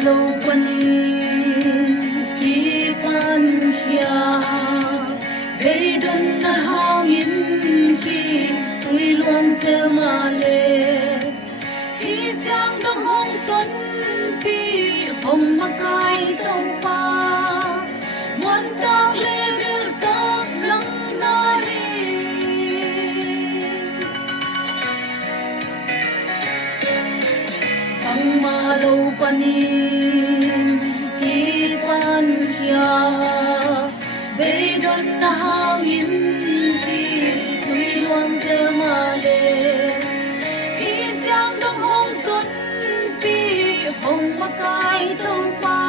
Malo panin kipan siya Beidon na hangin ki Tuy luang sel male Hi chang dong hong ton pi Hong makai tong pa Muan tang le bil tak lang nahi Ang malo panin kipan siya Beidon na hangin ti Tuy luang sel male Hi chang dong hong ton pi Hong makai tong pa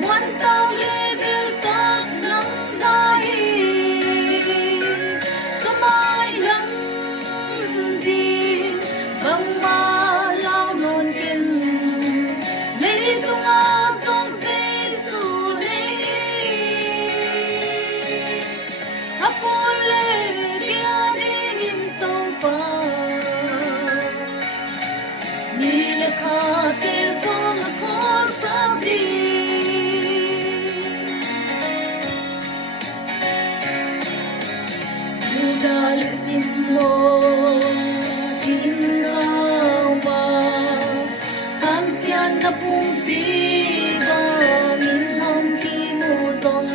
Muan tang le bil tak lang nahi Kamay lang din Bang malaw non kin Lấy tung a song se su ne Apole kia dingin tong pa Nilakha te song ko sabri Udal simmo Kingawa Kamsian na pumpi Bangin hong kimusong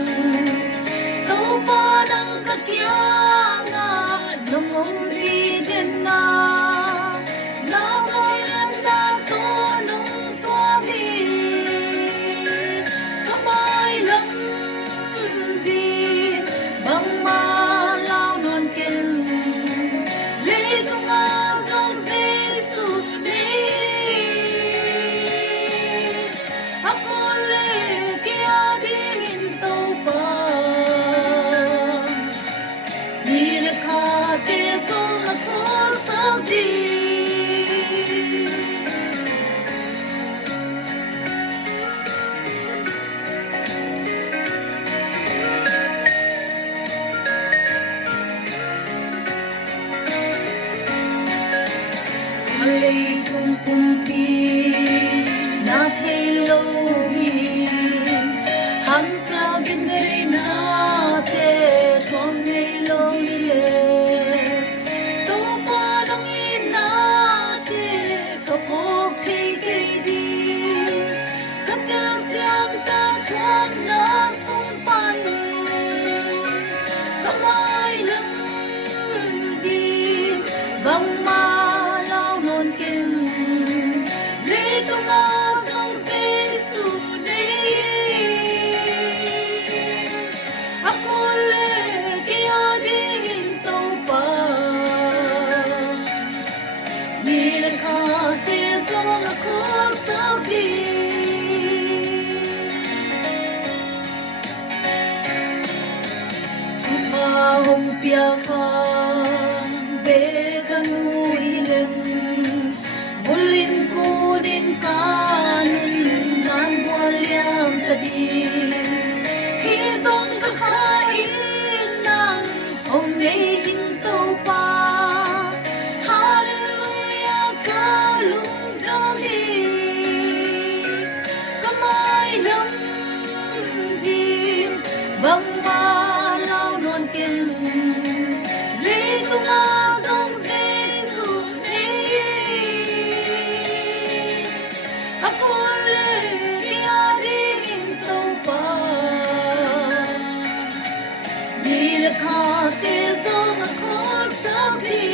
Tau pa ng kakyanga Nangong region na Nawalan na tonong tuwabi Kamay lang din Bang malaw non kin Lito nga song sesu ni Ako le kaya dingin tau pa Nilakha te song ako sabdi Malay kong kumpi na Halloween Hang sa bintay natin Tuwang ngaylong ilit Tupadang inate Kapog tigay di Kapil siyang tatuang nasumpan Kamay lang di Bang malaw non kin Lito nga song sesu ni Ako le kaya dingin tau pa Nilakha te song ako sabdi Mahong piyaka Began uilen Bulin kunin kanin Nan walyang tadi Hisong kakain ng Hong nahinto pa Hallelujah kalumdami Kamay lang din Bang malaw non kin Lito nga song sesu ni Ako le kaya dingin tau pa Nilakha te song ako sabdi